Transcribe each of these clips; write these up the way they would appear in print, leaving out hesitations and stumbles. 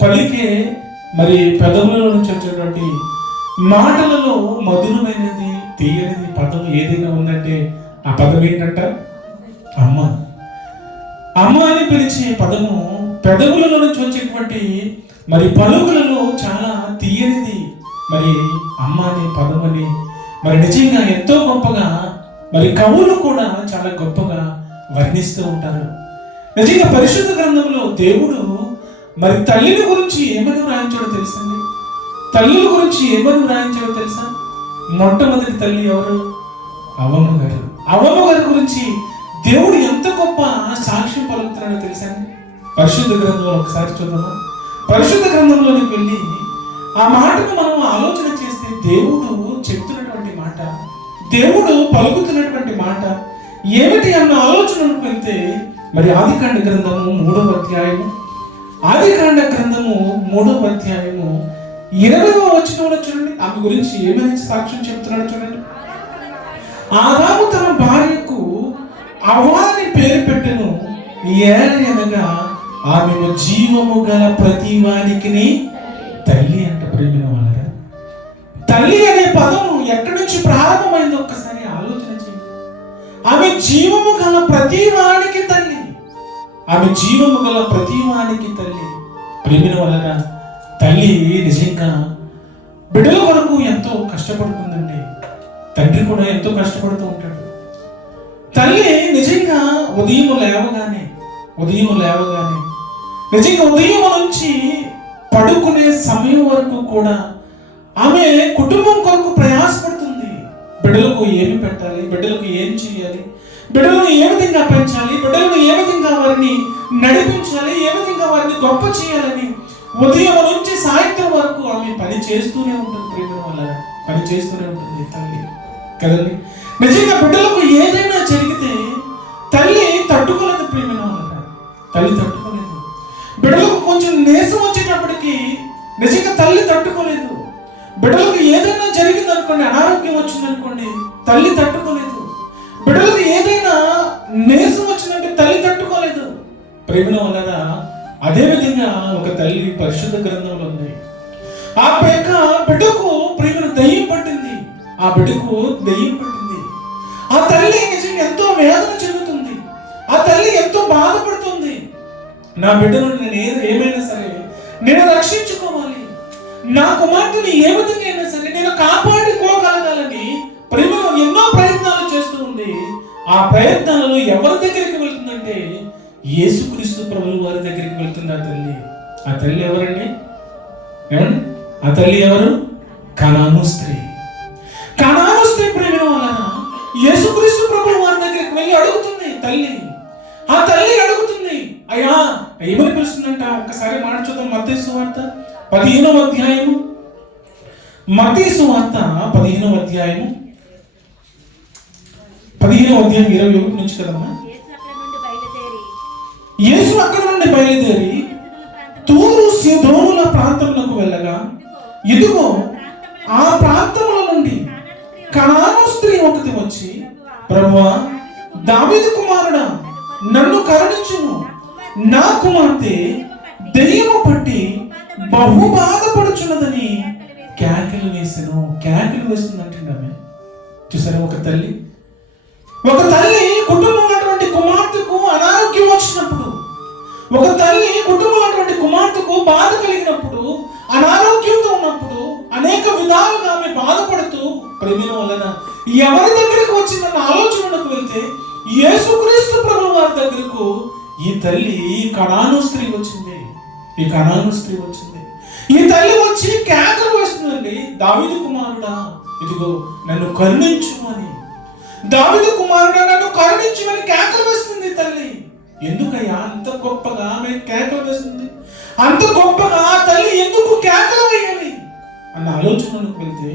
పలికే మరి పెదవులలో నుంచి వచ్చేటువంటి మాటలలో మధురమైనది తీయనిది పదం ఏదైనా ఉందంటే ఆ పదం ఏంటంట? అమ్మ. అమ్మ అని పిలిచే పదము పెదవులలో నుంచి వచ్చేటువంటి మరి పలుకులలో చాలా తీయనిది మరి అమ్మ అనే పదం అని మరి నిజంగా ఎంతో గొప్పగా మరి కవులు కూడా చాలా గొప్పగా వర్ణిస్తూ ఉంటారు. నిజంగా పరిశుద్ధ గ్రంథంలో దేవుడు మరి తల్లిని గురించి ఏమని వ్రాయించాడో తెలుసండి? తల్లుల గురించి ఏమని వ్రాయించాడో తెలుసా? మొట్టమొదటి తల్లి ఎవరు? అవ్వమ్మ గారు. అవ్వమ్మ గారి గురించి దేవుడు ఎంత గొప్ప సాక్ష్యం పలుకుతున్నాడో తెలుసండి? పరిశుద్ధ గ్రంథంలో ఒకసారి చూద్దామా? పరిశుద్ధ గ్రంథంలోకి వెళ్ళి ఆ మాటను మనం ఆలోచన చేస్తే దేవుడు చెప్తున్నటువంటి మాట, దేవుడు పలుకుతున్నటువంటి మాట ఏమిటి అన్న ఆలోచనకు వెళ్తే మరి ఆదికాండ గ్రంథము 3వ అధ్యాయము, ఆదికాండ గ్రంథము 3వ అధ్యాయము 20వ వచనంలో చూడండి. ఆమె గురించి ఏమైనా సాక్ష్యం చెప్తున్నాడో చూడండి. ఆదాము తన భార్యకు అవ్వ అని పేరు పెట్టెను, ఏలనగా ఆమెను జీవము గల ప్రతి వానికి తల్లి అంట. ప్రేమిన వాళ్ళరా, తల్లి అనే పదము ఎక్కడి నుంచి ప్రారంభమైందో ఒక్కసారి ఆలోచన చేయండి. ఆమె జీవము గల ప్రతి వానికి తల్లి, ఆమె జీవము గల ప్రతి వానికి తల్లి. ప్రేమిన వాళ్ళరా, తల్లి నిజంగా బిడ్డల కొరకు ఎంతో కష్టపడుతుందండి. తండ్రి కూడా ఎంతో కష్టపడుతూ ఉంటాడు. తల్లి నిజంగా ఉదయం లేవగానే నిజంగా ఉదయం నుంచి పడుకునే సమయం వరకు కూడా ఆమె కుటుంబం కొరకు ప్రయాసపడుతుంది. బిడ్డలకు ఏమి పెట్టాలి, బిడ్డలకు ఏం చేయాలి, బిడ్డలను ఏ విధంగా పెంచాలి, బిడ్డలను ఏ విధంగా వారిని నడిపించాలి, ఏ విధంగా వారిని గొప్ప చేయాలని ఉదయం నుంచి సాయంత్రం వరకు ఆమె పని చేస్తూనే ఉంటుంది. ప్రేమ వల్ల పని చేస్తూనే ఉంటుంది తల్లి కదండి. నిజంగా బిడ్డలకు ఏదైనా జరిగితే తల్లి తట్టుకోలేదు. ప్రేమ వల్ల తల్లి తట్టుకోలేదు. బిడ్డలకు కొంచెం నేసం వచ్చేటప్పటికి నిజంగా తల్లి తట్టుకోలేదు. బిడ్డలకు ఏదైనా జరిగింది అనుకోండి, అనారోగ్యం వచ్చింది అనుకోండి, తల్లి తట్టుకోలేదు. బిడ్డలకు ఏదైనా నేసం వచ్చిందంటే తల్లి తట్టుకోలేదు. ప్రేమ వల్ల అదే విధంగా ఒక తల్లి పరిశుద్ధ గ్రంథంలో ఉంది. ఆ బిడ్డకు ప్రేమను దయ్యం పట్టింది. ఆ బిడ్డకు దయ్యం పట్టింది. ఆ తల్లి నిజంగా ఎంతో వేదన చెందుతుంది. ఆ తల్లి ఎంతో బాధపడుతుంది. నా బిడ్డను నేను ఏమైనా సరే నేను రక్షించుకోవాలి, నా కుమార్తెని ఏ విధంగా అయినా సరే నేను కాపాడుకోగలగాలని ప్రేమలో ఎన్నో ప్రయత్నాలు చేస్తూ ఉంది. ఆ ప్రయత్నాలలో ఎవరి దగ్గరికి వెళ్తుందంటే యేసుక్రీస్తు ప్రభువు వారి దగ్గరికి వెళ్తుంది ఆ తల్లి. ఆ తల్లి ఎవరండి? ఆ తల్లి ఎవరు? కనాను స్త్రీ. కనాను స్త్రీ ప్రేమ వలన యేసుక్రీస్తు ప్రభువు వారి దగ్గరికి వెళ్ళి అడుగుతుంది తల్లి. ఆ తల్లి అడుగుతుంది, అయ్యా ఏమని పిలుస్తుందంట? ఒక్కసారి మాట చూద్దాం. మత్తయి సువార్త 15వ అధ్యాయము, మత్తయి సువార్త 15వ అధ్యాయము 21 నుంచి కదమ్మా. యేసు అక్కడ నుండి బయలుదేరి తూరు సీదోనుల ప్రాంతములకు వెళ్ళగా ఇదిగో ఆ ప్రాంతముల నుండి కనాను స్త్రీ ఒకటి వచ్చి, ప్రభువా, దావీదు కుమారుడా, నన్ను కరుణించుము, నా కుమార్తె దెయ్యము పట్టి బహు బాధపడుచున్నదని కేకలు వేస్తుందంటే ఆమె. చూసారా, ఒక తల్లి కుటుంబంలో ఉన్నటువంటి కుమార్తెకు అనారోగ్యం వచ్చినప్పుడు, ఒక తల్లి కుటుంబంలో ఉన్నటువంటి కుమార్తెకు బాధ కలిగినప్పుడు, అనారోగ్యంతో ఉన్నప్పుడు అనేక విధాలుగా ఆమె బాధపడుతూ ప్రేమ వలన ఎవరి దగ్గరికి వచ్చిందన్న ఆలోచనకు వెళ్తే యేసుక్రీస్తు ప్రభువు వారి దగ్గరకు ఈ తల్లి కనాను స్త్రీ వచ్చింది. ఈ తల్లి వచ్చి కేకలు వేస్తుందండి, దావీదు కుమారుడా, ఇదిగో నన్ను కరుణించు అని. దావీదు కుమారుడా, నన్ను కరుణించు అని కేకలు వేస్తుంది తల్లి. ఎందుకయ్యా అంత గొప్పగా ఆమె కేకలు వేస్తుంది? అంత గొప్పగా ఆ తల్లి ఎందుకు కేకలు వేయాలి అన్న ఆలోచనకు వెళ్తే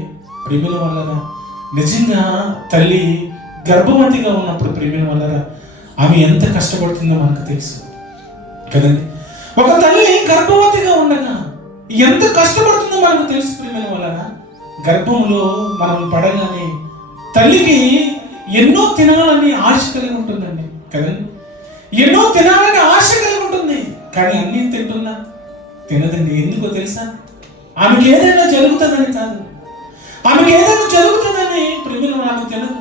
ప్రేమ వల్ల నిజంగా తల్లి గర్భవతిగా ఉన్నప్పుడు ప్రేమ వల్ల ఆమె ఎంత కష్టపడుతుందో మనకు తెలుసు కదండి. ఒక తల్లి గర్భవతిగా ఉండగా ఎంత కష్టపడుతుందో మనకు తెలుసు ప్రేమ వలన. గర్భంలో మనం పడగానే తల్లికి ఎన్నో తినాలని ఆశ కలిగి ఉంటుందండి కదండి. ఎన్నో తినాలని ఆశ కలిగి ఉంటుంది. కానీ అన్ని తింటుందా? తినదండి. ఎందుకో తెలుసా? ఆమెకి ఏదైనా జరుగుతుందని కాదు, ఆమెకి ఏదైనా జరుగుతుందని ప్రేమను ఆమె తినదు.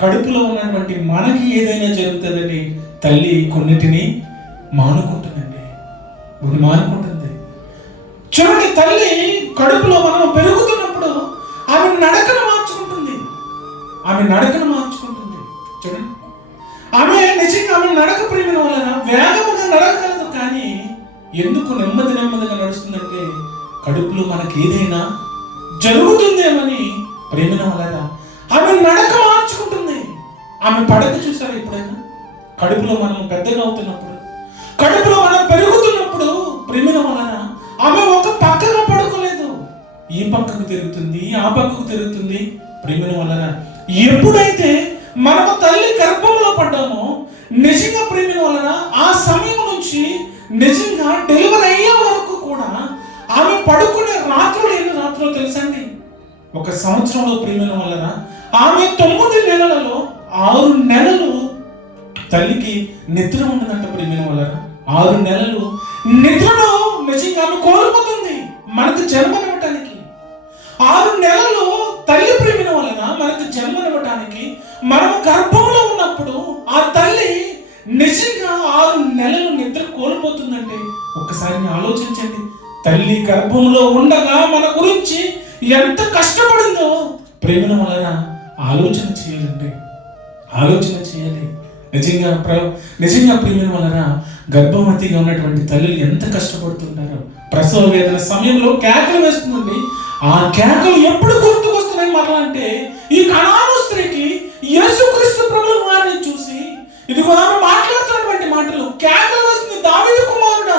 కడుపులో ఉన్నటువంటి మనకి ఏదైనా జరుగుతుందని తల్లి కొన్నిటిని మానుకుంటుందండి, కొన్ని మానుకుంటుంది. చూడండి, తల్లి కడుపులో మనం పెరుగుతున్నప్పుడు ఆమె నడకను మార్చుకుంటుంది, ఆమె నడకను మార్చుకుంటుంది. చూడండి, ఆమె నిజంగా ఆమె నడక ప్రేమ వలన వేగముగా నడకగలదు, కానీ ఎందుకు నెమ్మదిగా నడుస్తుందంటే కడుపులో మనకి ఏదైనా జరుగుతుందేమని ప్రేమ వలన ఆమె నడక మార్చుకుంటుంది. ఆమె పడక చూసారా ఎప్పుడైనా? కడుపులో మనం పెద్దగా అవుతున్నప్పుడు, కడుపులో మనం పెరుగుతున్నప్పుడు ప్రేమ వలన ఆమె ఒక పక్కగా పడుకోలేదు, ఈ పక్కకు తిరుగుతుంది, ఆ పక్కకు తిరుగుతుంది. ప్రేమ వలన ఎప్పుడైతే మనము తల్లి గర్భంలో పడ్డామో నిజంగా ప్రేమ వలన ఆ సమయం నుంచి నిజంగా డెలివరీ అయ్యే వరకు కూడా ఆమె పడుకునే రాత్రులు ఎన్ని రాత్రులు తెలుసండి? 1 సంవత్సరంలో ప్రేమ వలన ఆమె 9 నెలలలో 6 నెలలు తల్లికి నిద్ర ఉండదంట. ప్రేమ వలన 6 నెలలు నిద్రను నిజంగా ఆమె కోల్పోతుంది మనకు జన్మనివ్వటానికి. 6 నెలలు తల్లి ప్రేమ వలన మనకు జన్మనివ్వటానికి మనం గర్భంలో ఉన్నప్పుడు ఆ తల్లి నిజంగా 6 నెలలు నిద్ర కోల్పోతుందంటే ఒక్కసారి ఆలోచించండి. తల్లి గర్భంలో ఉండగా మన గురించి ఎంత కష్టపడిందో ప్రేమ వలన ఆలోచన చేయాలండి, ఆలోచన చేయాలి. నిజంగా ప్రేమ వలన గర్భవతిగా ఉన్నటువంటి తల్లులు ఎంత కష్టపడుతుంటారో. ప్రసవ వేదన సమయంలో కేకలు వేస్తుందండి. ఆ కేకలు ఎప్పుడు గుర్తుకొస్తున్నాయి మరలా అంటే ఈ కనాను స్త్రీకి యేసుక్రీస్తు ప్రభువు వారిని చూసి ఇదిగో ఆమె మాట్లాడుతున్నటువంటి మాటలు, కేకలు వేస్తుంది, దావీదు కుమారుడా,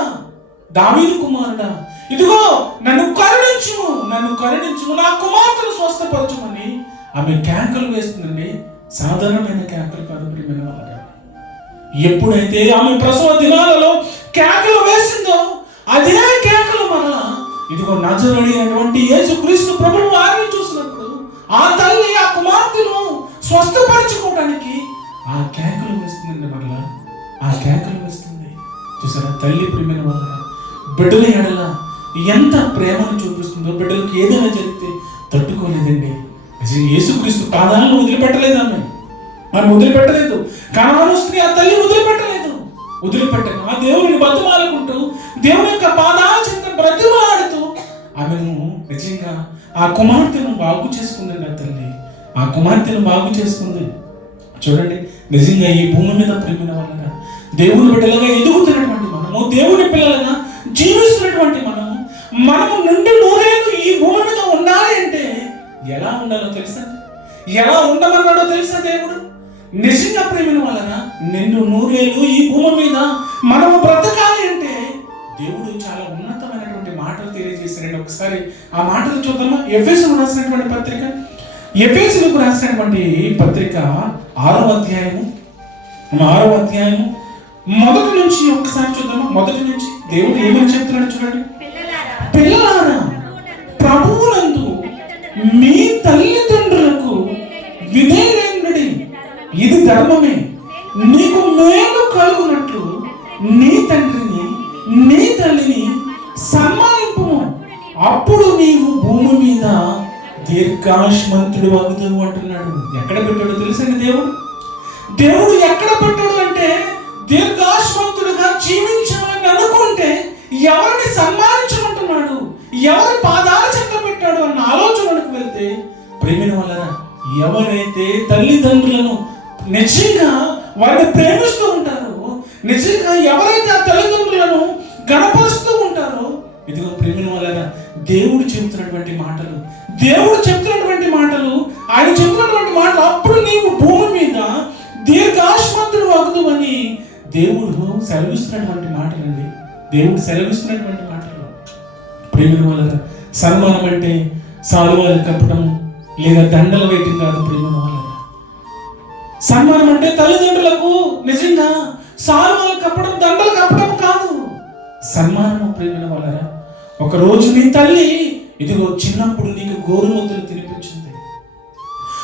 దావీదు కుమారుడా, ఇదిగో నన్ను కరుణించుము, నన్ను కరుణించుము, నా కుమార్తెను స్వస్థపరచుమని ఆమె కేకలు వేస్తుందండి. సాధారణమైన కేకలు కాదు ప్రియమైన వారు. ఎప్పుడైతే ఆమె ప్రసవ దినాలలో కేకలు వేసిందో అదే కేకలు మరలా ఇదిగో నజరేయుడు అయినటువంటి యేసుక్రీస్తు ప్రభువు వారిని చూసినప్పుడు ఆ తల్లి ఆ కుమార్తెను స్వస్థపరచుకోవడానికి ఆ కేకలు వేస్తుందండి. మరలా ఆ కేకలు వేస్తుంది. చూసారా, తల్లి ప్రేమ వల్ల బిడ్డల ఎడల ఎంత ప్రేమను చూపిస్తుందో. బిడ్డలకు ఏదైనా జరిగితే తట్టుకోలేదండి. యేసుక్రీస్తు పాదాలను వదిలిపెట్టలేదు, ఆమె వదిలిపెట్టలేదు. కనాను స్త్రీ ఆ తల్లి వదిలిపెట్టలేదు. ఆ దేవుని బతిమాలుకుంటూ దేవుని యొక్క పాదాల చెంత బ్రతిమాడుతూ ఆమెను నిజంగా ఆ కుమార్తెను బాగు చేసుకుందండి. ఆ తల్లి ఆ కుమార్తెను బాగు చేసుకుంది. చూడండి, నిజంగా ఈ భూమి మీద ప్రేమ వలన దేవుని బిడ్డలుగా ఎదుగుతున్నటువంటి మనము, దేవుని పిల్లలుగా జీవిస్తున్నటువంటి మనము నుండి నూరేళ్ళు ఈ భూమి మీద ఉండాలి అంటే ఎలా ఉండాలో తెలుసా? ఎలా ఉండమన్నాడో తెలుసా దేవుడు? నిజంగా ప్రేమ వలన నిన్ను నూరేళ్ళు ఈ భూమి మీద మనము బ్రతకాలి అంటే దేవుడు చాలా ఉన్నతమైనటువంటి మాటలు తెలియజేశారండి. ఒకసారి ఆ మాటలు చూద్దామా? ఎఫెసీయులకు రాసినటువంటి పత్రిక, ఎఫెసీయులకు రాసినటువంటి పత్రిక 6వ అధ్యాయము మొదటి నుంచి ఒకసారి చూద్దామా? మొదటి నుంచి దేవుడు ఏమని చెప్తున్నాడు చూడండి. పిల్లలారా, ప్రభువునందు మీ తల్లిదండ్రులకు విధేయులైనడి, ఇది ధర్మమే. నీకు మేలు కలుగునట్లు నీ తండ్రిని నీ తల్లిని సన్మానింపు, అప్పుడు నీవు భూమి మీద దీర్ఘాయుష్మంతుడు అవుతావు అంటున్నాడు. ఎక్కడ పెట్టాడో తెలుసండి దేవుడు ఎక్కడ పెట్టాడు అంటే దీర్ఘాయుష్మంతుడుగా జీవించాలని అనుకుంటే ఎవరిని సన్మానించమంటున్నాడు, ఎవరి పాదాల చెంత పెట్టాడు అన్న ఆలోచనకు వెళ్తే ప్రేమ వలన ఎవరైతే తల్లిదండ్రులను నిజంగా వారిని ప్రేమిస్తూ ఉంటారో, నిజంగా ఎవరైతే ఆ తల్లిదండ్రులను గణపరుస్తూ ఉంటారో, ఇదిగో ప్రేమ వలన దేవుడు చెప్తున్నటువంటి మాటలు, ఆయన చెప్తున్నటువంటి మాటలు, అప్పుడు నీవు భూమి మీద దీర్ఘాయుష్మంతుడు అవుతావు అని దేవుడు సెలవిస్తున్నటువంటి మాటలండి. దేవుడు సెలవిస్తున్నటువంటి మాటలు. ప్రేమ వలన సన్మానం అంటే సాలువాలు కప్పడం లేదా దండలు వేయటం కాదు. ప్రేమ వలన సన్మానం అంటే తల్లిదండ్రులకు నిజంగా సాలువాలు కప్పడం, దండలు కప్పడం కాదు. సన్మానము ప్రేమ వలన ఒకరోజు నీ తల్లి ఇదిగో చిన్నప్పుడు నీకు గోరుముద్దలు తినిపించింది,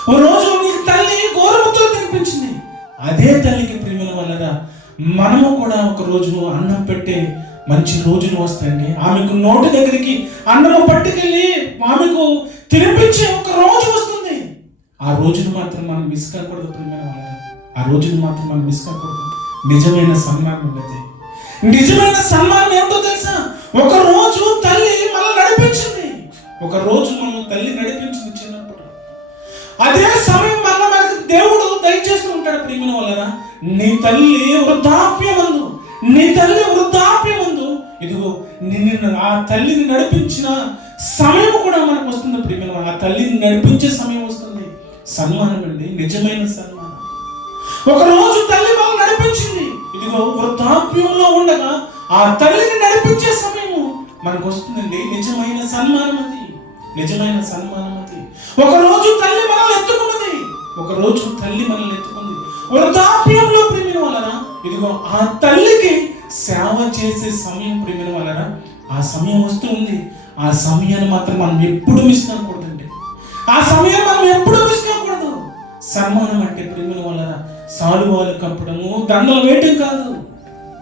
ఓ రోజు నీ తల్లి గోరుముద్దలు తినిపించింది. అదే తల్లికి ప్రేమ వలన మనము కూడా ఒక రోజు అన్నం పెట్టే మంచి రోజులు వస్తాయండి. ఆమెకు నోటి దగ్గరికి అన్నము పట్టుకెళ్ళి ఆమెకు తినిపించే ఒక రోజు వస్తుంది. ఆ రోజును మాత్రం మనం మిస్ కాకూడదు ప్రియమైన వాళ్ళ. ఆ రోజును మాత్రం మనం మిస్ కాకూడదు. నిజమైన సన్మానం ఉన్నది. నిజమైన సన్మానం ఏమిటో తెలుసా? ఒక రోజు తల్లి మనల్ని నడిపించింది. ఒక రోజు మనం తల్లి నడిపించింది చిన్నప్పుడు. అదే సమయం వల్ల మనకు దేవుడు దయచేస్తూ ఉంటాడు ప్రియమైన వాళ్ళ. నీ తల్లి వృద్ధాప్యమందు, నీ తల్లి వృద్ధాప్యమందు ఇదిగో నిన్ను ఆ తల్లిని నడిపించిన సమయం కూడా మనకు వస్తుంది ప్రియమైన వాళ్ళ. ఆ తల్లిని నడిపించే సమయం వస్తుంది. సన్మానం అండి, నిజమైన సన్మానం. ఒక రోజు తల్లి మనం నడిపించింది. ఇదిగో వృద్ధాప్యంలో ఉండగా ఆ తల్లిని నడిపించే సమయము మనకు వస్తుందండి. నిజమైన సన్మానం అది, నిజమైన సన్మానం అది. ఒక రోజు తల్లి మనల్ని ఎత్తుకున్నది. ఒక రోజు తల్లి మనల్ని ఎత్తుకుంది వృద్ధాప్యంలో ప్రియమైన వాళ్ళరా. ఇదిగో ఆ తల్లికి సేవ చేసే సమయం ప్రియమైన వాళ్ళరా. ఆ సమయం వస్తూ ఉంది. ఆ సమయాన్ని మాత్రం మనం ఎప్పుడు మిస్ కాకూడదండి. ఆ సమయం మనం ఎప్పుడు మిస్ కాకూడదు. సన్మానం అంటే ప్రియమైన వాళ్ళరా సాలువాలు కప్పడము, దండలు వేయటం కాదు.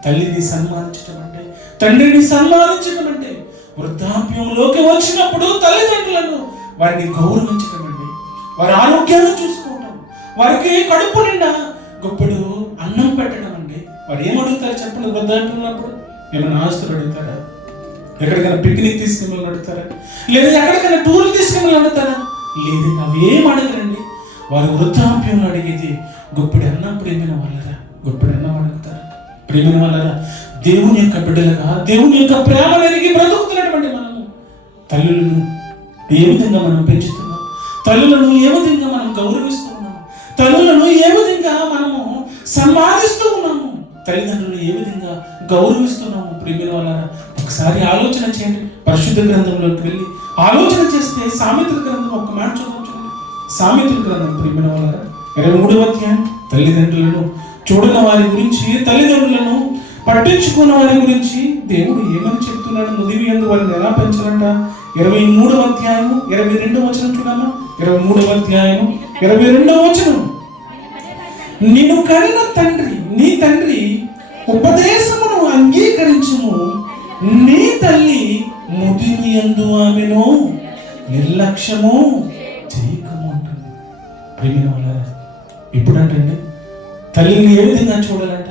తల్లిని సన్మానించడం అంటే, తండ్రిని సన్మానించడం అంటే, వృద్ధాప్యంలోకి వచ్చినప్పుడు తల్లిదండ్రులను వారిని గౌరవించడం అండి. వారి ఆరోగ్యాన్ని చూసుకోవటం, వారికి కడుపు నిండా గొప్పడు అన్నం పెట్టడం అండి. వారు ఏమడుగుతారు చెప్పండి? వృద్ధాప్యంలో ఏమైనా ఆస్తులు అడుగుతారా? ఎక్కడికైనా పిక్నిక్ తీసుకెళ్ళి అడుగుతారా? లేదా ఎక్కడికైనా టూర్లు తీసుకెళ్ళి అడుగుతారా? లేదు, అవి ఏం అడగరండి. వారు వృద్ధాప్యంలో అడిగేది గొప్పడి అన్నం. ప్రేమైన వాళ్ళరా, గొప్పడి అన్నం అడుగుతారు ప్రేమైన వాళ్ళరా. దేవుని యొక్క బిడ్డలుగా దేవుని యొక్క ప్రేమ ఎరిగి బ్రతుకుతున్నటువంటి మనము తల్లులను ఏ విధంగా మనం పెంచుతున్నాం, తల్లులను ఏ విధంగా మనం గౌరవిస్తున్నాము, తల్లులను ఏ విధంగా మనము సన్మానిస్తూ ఉన్నాము, తల్లిదండ్రులను ఏ విధంగా గౌరవిస్తున్నాము ప్రేమైన వాళ్ళరా. ఒకసారి ఆలోచన చేయండి. పరిశుద్ధ గ్రంథంలోకి వెళ్ళి ఆలోచన చేస్తే సామెతల గ్రంథం ఒక మాట చూడండి. సామెతల గ్రంథం ప్రియమైన వాళ్ళరా 23వ అధ్యాయం. తల్లిదండ్రులను చూడని వారి గురించి, తల్లిదండ్రులను పట్టించుకున్న వారి గురించి దేవుడు ఏమని చెప్తున్నాడు? ముదివి యందు వారిని ఎలా పెంచాలంట? 23వ అధ్యాయం 22వ వచనం చూడమ్మా. 23వ అధ్యాయం 22వ వచనం. నిన్ను కనిన తండ్రి, నీ తండ్రి ఉపదేశమును అంగీకరించుము, నీ తల్లి ముదివి యందు ఆమెను నిర్లక్ష్యము చేయకము అంటుంది. ప్రియమైన వాళ్ళారా, ఇప్పుడంటండి తల్లిని ఏ విధంగా చూడాలంట?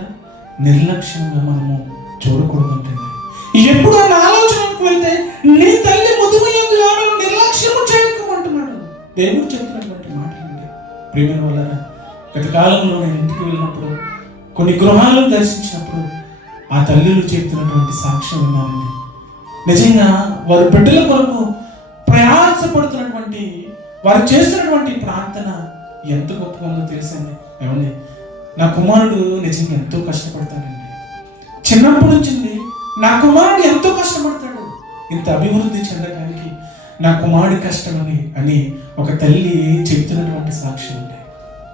నిర్లక్ష్యంగా మనము చూడకూడదంటండి. ఎప్పుడు అన్న ఆలోచనకు వెళ్తే నీ తల్లి ముదివి యందు ఆమెను నిర్లక్ష్యము చేయకమంటున్నాడు. దేవుడు చెప్తున్నటువంటి మాటలండి. ప్రియమైన వాళ్ళారా, గత కాలంలో నేను ఇంటికి వెళ్ళినప్పుడు, కొన్ని గృహాలను దర్శించినప్పుడు ఆ తల్లులు చెప్తున్నటువంటి సాక్ష్యం విన్నానండి. నిజంగా వారి బిడ్డల కొరకు ప్రయాసపడుతున్నటువంటి వారు చేస్తున్నటువంటి ప్రార్థన ఎంత గొప్పగా ఉందో తెలుసండి. ఏమండి, నా కుమారుడు నిజంగా ఎంతో కష్టపడతాడండి. చిన్నప్పటి నుంచి నా కుమారుడు ఎంతో కష్టపడతాడు. ఇంత అభివృద్ధి చెందడానికి నా కుమారుడి కష్టమని అని ఒక తల్లి చెప్తున్నటువంటి సాక్ష్యం అండి.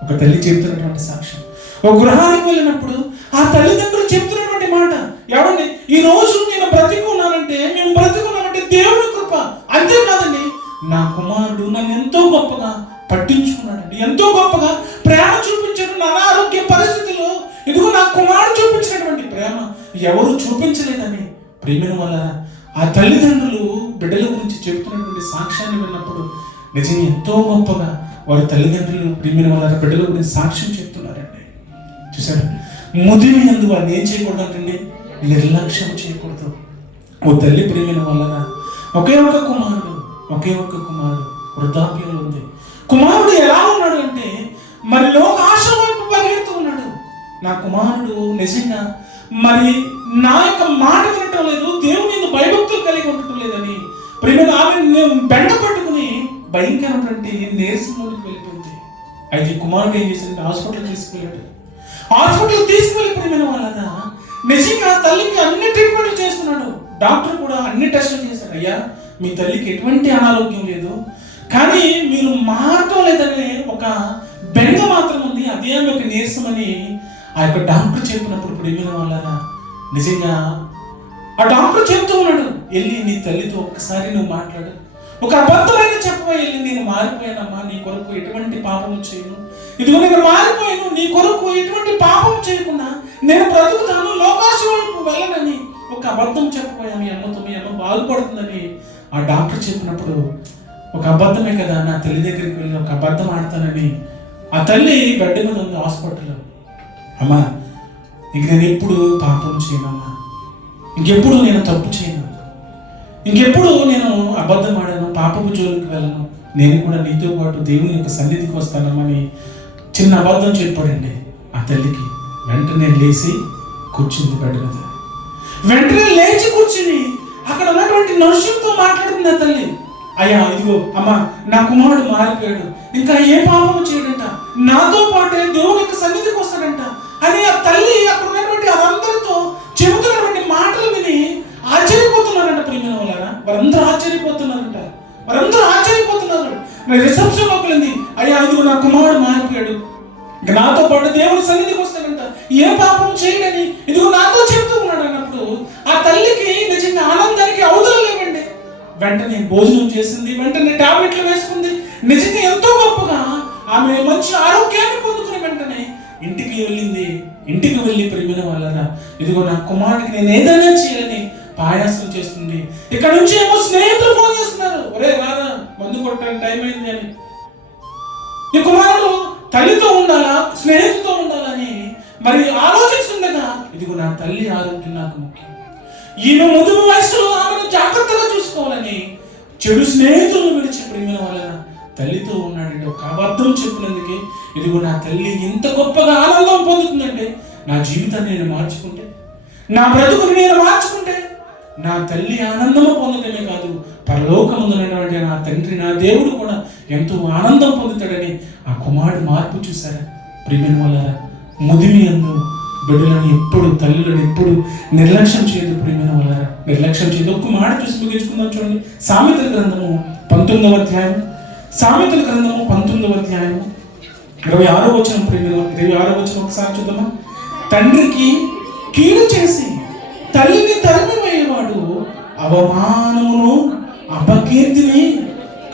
ఒక తల్లి చెప్తున్నటువంటి సాక్ష్యం. ఒక గృహానికి వెళ్ళినప్పుడు ఆ తల్లిదండ్రులు చెప్తున్నటువంటి మాట, ఏమండి ఈ రోజు నేను బ్రతికున్నానంటే, మేము బ్రతికున్నామంటే దేవుడి కృప. అంతేకాదండి, నా కుమారుడు నన్ను ఎంతో గొప్పగా పట్టించుకున్నాడండి, ఎంతో గొప్పగా ప్రేమ చూపించాడు. నా అనారోగ్య పరిస్థితుల్లో ఇదిగో నా కుమారుడు చూపించినటువంటి ప్రేమ ఎవరు చూపించలేదని ప్రేమిన వల్ల ఆ తల్లిదండ్రులు బిడ్డల గురించి చెబుతున్నటువంటి సాక్ష్యాన్ని విన్నప్పుడు నిజంగా ఎంతో గొప్పగా వారి తల్లిదండ్రులు ప్రేమిన వల్ల బిడ్డల గురించి సాక్ష్యం చెప్తున్నారండి. చూసారా, ముదివి యందు వారిని ఏం చేయకూడదు అంటే నిర్లక్ష్యం చేయకూడదు. ఓ తల్లి ప్రేమిన వల్ల ఒకే ఒక కుమారుడు వృద్ధాప్యంలో ఉంది. కుమారుడు ఎలా ఉన్నాడు అంటే మరి లోకాశ వైపు పరిగెడుతూ ఉన్నాడు. నా కుమారుడు నిజంగా మరి నా యొక్క మాట వినటం లేదు, దేవుని భయభక్తులు కలిగి ఉండటం లేదని ప్రేమ ఆమె బెండ పట్టుకుని భయంకరమైనటువంటి నీరసంలోకి వెళ్ళిపోయింది. అయితే కుమారుడు ఏం చేశాడంటే హాస్పిటల్ తీసుకెళ్ళాడు. హాస్పిటల్ తీసుకువెళ్ళి ప్రేమ వల్ల నిజంగా తల్లికి అన్ని ట్రీట్మెంట్లు చేస్తున్నాడు. డాక్టర్ కూడా అన్ని టెస్టులు చేశాడు. అయ్యా, మీ తల్లికి ఎటువంటి అనారోగ్యం లేదు, కానీ మీరు మారటం లేదనే ఒక బెంగ మాత్రం ఉంది, అదే మీకు నీరసం అని ఆ యొక్క డాక్టర్ చెప్పినప్పుడు ప్రేమిన వాళ్ళ నిజంగా ఆ డాక్టర్ చెప్తూ ఉన్నాడు, వెళ్ళి నీ తల్లితో ఒక్కసారి నువ్వు మాట్లాడు, ఒక అబద్ధమైన చెప్పవా, వెళ్ళి నేను మారిపోయానమ్మా, నీ కొరకు ఎటువంటి పాపము చేయను, ఇదిగో నేను మారిపోయాను, నీ కొరకు ఎటువంటి పాపం చేయకుండా నేను బ్రతుకుతాను, లోకాశ వైపు వెళ్ళనని ఒక అబద్ధం చెప్పబోయాం మీ అమ్మతో, మీ అమ్మ బాగుపడుతుందని ఆ డాక్టర్ చెప్పినప్పుడు ఒక అబద్ధమే కదా, నా తల్లి దగ్గరికి వెళ్ళి ఒక అబద్ధం ఆడతానని ఆ తల్లి బెడ్ మీద ఉంది హాస్పిటల్లో. అమ్మా ఇంక నేను ఎప్పుడు పాపం చేయనమ్మా, ఇంకెప్పుడు నేను తప్పు చేయను, ఇంకెప్పుడు నేను అబద్ధం ఆడాను, పాపపు జోలికి వెళ్ళను, నేను కూడా నీతో పాటు దేవుని యొక్క సన్నిధికి వస్తానమ్మని చిన్న అబద్ధం చెప్పాడండి ఆ తల్లికి. వెంటనే లేచి కూర్చుంది బెడ్ మీద. వెంటనే లేచి కూర్చుని అక్కడ ఉన్నటువంటి నర్సులతో మాట్లాడుతుంది ఆ తల్లి. అయ్యా ఇదిగో అమ్మా, నా కుమారుడు మారిపోయాడు, ఇంకా ఏ పాపము చేయడంట, నాతో పాటే దేవుని యొక్క సన్నిధికి వస్తాడంట అని ఆ తల్లి అక్కడ ఉన్నటువంటి అందరితో చెబుతున్నటువంటి మాటలు విని ఆశ్చర్యపోతున్నారంట. ప్రియమైన వాళ్ళారా, వారందరూ ఆశ్చర్యపోతున్నారంట, వారందరూ ఆశ్చర్యపోతున్నారు. రిసెప్షన్లోకి వెళ్ళింది, అయ్యా ఇదిగో నా కుమారుడు మారిపోయాడు, ఇంకా నాతో పాటు దేవుని సన్నిధికి వస్తాడంట, ఏ పాపం చేయడని ఇదిగో నాతో చెప్తూ ఉన్నాడు అన్నప్పుడు ఆ తల్లికి నిజంగా ఆనందానికి అవధులు లేవండి. వెంటనే భోజనం చేసింది, వెంటనే టాబ్లెట్లు వేసుకుంది. నిజంగా ఎంతో గొప్పగా ఆమె మంచి ఆరోగ్యాన్ని పొందుకుని వెంటనే ఇంటికి వెళ్ళింది. ఇంటికి వెళ్ళి ప్రియమైన వాళ్ళరా, ఇదిగో నా కుమారుడికి నేను ఏదైనా చేయాలని పాయాసం చేస్తుంది. ఇక్కడ నుంచి ఏమో స్నేహితులు ఫోన్ చేస్తున్నారు, ఒరే రారా మందు కొట్టడానికి టైం అయింది అని. ఈ కుమారుడు తల్లితో ఉండాలా స్నేహితులతో ఉండాలని మరి ఆలోచిస్తుండగా, ఇదిగో నా తల్లి ఆరోగ్యం నాకు ముఖ్యం, ఈమె ముదుగు వయసులో ఆమెను జాగ్రత్తగా చూసుకోవాలని చెడు స్నేహితులను విడిచి ప్రియమైన వాళ్ళ తల్లితో ఉన్నాడండి. ఒక అబద్ధం చెప్పినందుకే ఇదిగో నా తల్లి ఇంత గొప్పగా ఆనందం పొందుతుందంటే, నా జీవితాన్ని నేను మార్చుకుంటే, నా బ్రతుకుని నేను మార్చుకుంటే, నా తల్లి ఆనందము పొందడమే కాదు, పరలోకముందున్నటువంటి నా తండ్రి నా దేవుడు కూడా ఎంతో ఆనందం పొందుతాడని ఆ కుమారుడు మార్పు చూశారా ప్రియమైన వాళ్ళారా. ముదిమి అందు బిడ్డలను ఎప్పుడు, తల్లులను ఎప్పుడు నిర్లక్ష్యం చేయదు ప్రియమైన వాళ్ళారా, నిర్లక్ష్యం చేయదు. ఒక్క మాట చూసి ముగించుకుందాం చూడండి. సామెతల గ్రంథము 19వ అధ్యాయం, సామెతల గ్రంథము 19వ అధ్యాయము 26వ వచనం. ప్రియమైన 26వ వచనం ఒకసారి చూద్దామా. తండ్రికి కీడు చేసి తల్లిని తరిమివేయవాడు అవమానమును అపకీర్తిని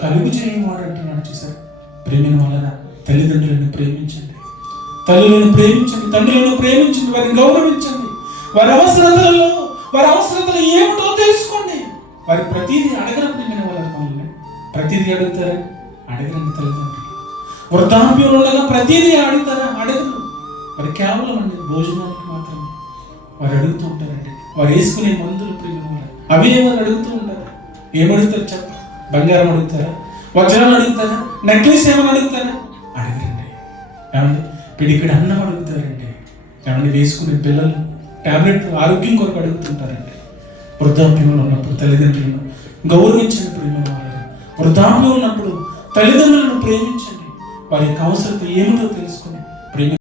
కలుగు చేయవాడు అంటున్నాడు. చూసారు ప్రియమైన వాళ్ళారా, తల్లిదండ్రులను ప్రేమించండి, తల్లులను ప్రేమించండి, తండ్రులను ప్రేమించండి, వారిని గౌరవించండి. వారి అవసరతలు ఏమిటో తెలుసుకోండి. వారి ప్రతిదీ అడగరండి. నేను వాళ్ళ పనులు ప్రతిదీ అడుగుతారా? అడగరండి. తల్లిదండ్రులు వృద్ధాప్యంలో ఉండగా ప్రతిదీ అడుగుతారా? అడగరు. వారి కేవలం అండి భోజనానికి మాత్రమే వారు అడుగుతూ ఉంటారండి. వారు వేసుకునే మందులు ప్రియమైన వాళ్ళు అవే వారు అడుగుతూ ఉంటారు. ఏమడుగుతారు చెప్ప? బంగారం అడుగుతారా? వజ్రాలు అడుగుతారా? నెక్లెస్ ఏమని అడుగుతారా? అడగరండి. ఏమండి పిడికిడి అన్నం అడుగుతారండి. ఏమండి వేసుకునే పిల్లలు టాబ్లెట్ ఆరోగ్యం కొరకు అడుగుతుంటారండి. వృద్ధాప్యంలో ఉన్నప్పుడు తల్లిదండ్రులను గౌరవించండి ప్రియమైన వాళ్ళు. వృద్ధాప్యంలో ఉన్నప్పుడు తల్లిదండ్రులను ప్రేమించండి. వారి యొక్క అవసరం ఏమిటో తెలుసుకుని